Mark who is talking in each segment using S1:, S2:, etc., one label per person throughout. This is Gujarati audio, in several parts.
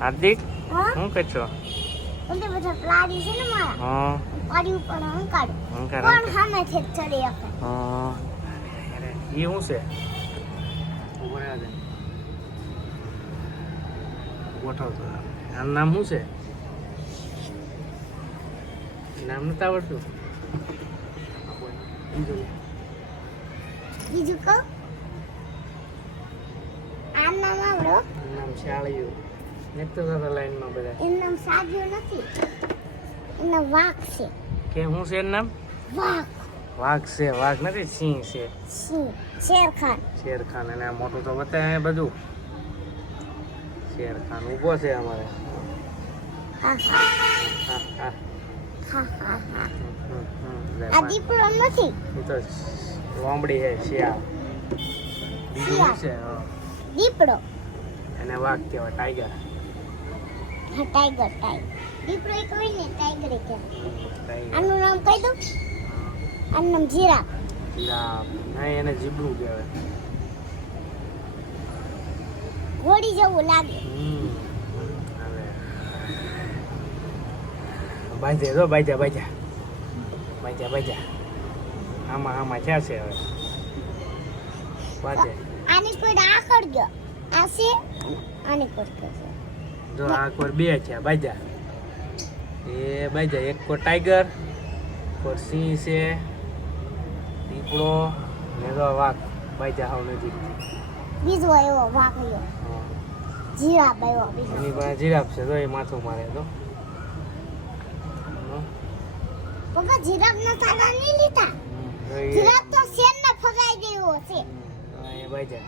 S1: હાર્દિક
S2: હા?
S1: શું કરશો
S2: ઓલી બધા પ્લાડી છે ને મારા.
S1: હા.
S2: પાડી ઉપર ચડી શકે
S1: હા. એ શું છે? ઊભો રહેવા દે. ગોઠવતો આનું નામ શું છે? નામ નથી આવડતું? બીજું.
S2: કહું? આ નામ આવડો
S1: નામ શાળિયું. નીકળતો તો લાઈનમાં બધા.
S2: એનું નામ સાજ્યું નથી. એનું વાઘ છે.
S1: કે શું છે એનું નામ?
S2: વાઘ.
S1: વાઘ છે. વાઘ નથી સિંહ છે.
S2: સિંહ. શેરખાન.
S1: શેર અને આ મોટું તો બતાવે બધું. શેરખાન ઊભો છે અમારે.
S2: હા હા.
S1: હા હા.
S2: હા હા હા. આ દીપડો નથી.
S1: એ તો લોમડી છે શિયાળ. બીજું છે? હા.
S2: દીપડો.
S1: એને વાઘ કહેવાય ટાઈગર
S2: હા ટાઈગર ટાઈગર દીપડો એક હોય ને ટાઈગર એક આનું નામ કહી દઉં? આનું નામ
S1: જીરા નહીં એને જીબડું કહેવાય.
S2: ઘોડી જેવું લાગે.
S1: બાજે જો બાજા બાજા બાજા બાજા આમાં આમાં ક્યાં છે હવે. બાજે
S2: આની કોઈ આખડ ગયો. આ છે? આની કોઈ છે
S1: જો આ કોર બે છે બાજા. એ બાજા એક કોર ટાઈગર કોર સિંહ છે દીપડો ને તો વાઘ બાજા હાવ નજીક
S2: બીજો એવો વાઘ રહ્યો. જીરાફ બીજો.
S1: એની પાસે જીરાફ છે તો એ માથું મારે તો.
S2: જીરાફ ના નહીં લીધા? જીરાફ તો શેર ને ફગાઈ દેવો છે.
S1: એ બાજા.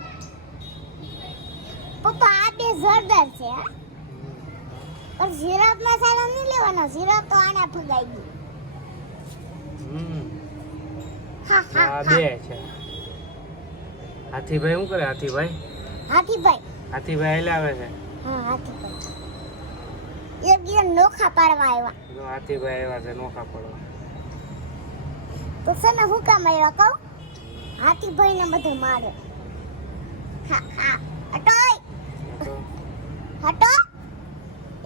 S2: પપ્પા આ બે જોરદાર છે હા? પણ જીરાફ મસાલો નહીં લેવાનો. જીરાફ તો આને ફગાઈ ગયું.
S1: હમ.
S2: હા હા
S1: બે છે. હાથીભાઈ શું કરે? હાથીભાઈ?
S2: હાથીભાઈ.
S1: હાથીભાઈ હાલે આવે છે?
S2: હા હાથીભાઈ. એક બીજા નોખા પાડવા આવ્યા.
S1: જો હાથીભાઈ આવ્યા છે નોખા પડવા.
S2: તો છે ને હું કામ આવ્યા કહું? હાથીભાઈ ને બધું મારે. હા હા. હટોય. હટો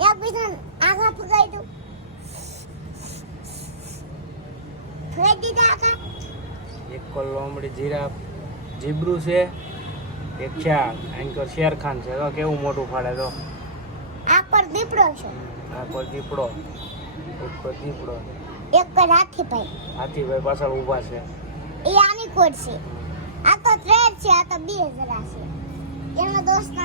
S2: એક બીજા આગા ફગાઈ દઉં ફગાઈ દીધા આગા
S1: એક કોલ લોમડી જીરાફ જીબરું છે એક ખ્યાલ એન્કર શેરખાન છે. તો કેવું મોટું ફાડે તો?
S2: આ પર દીપડો છે.
S1: આ પર દીપડો. એક કોઈ દીપડો.
S2: એક પર હાથીભાઈ.
S1: હાથીભાઈ પાછળ ઊભા છે.
S2: એ આની કોડ છે. આ તો ત્રણ છે આ તો બે જરા છે. એનો દોસ્ત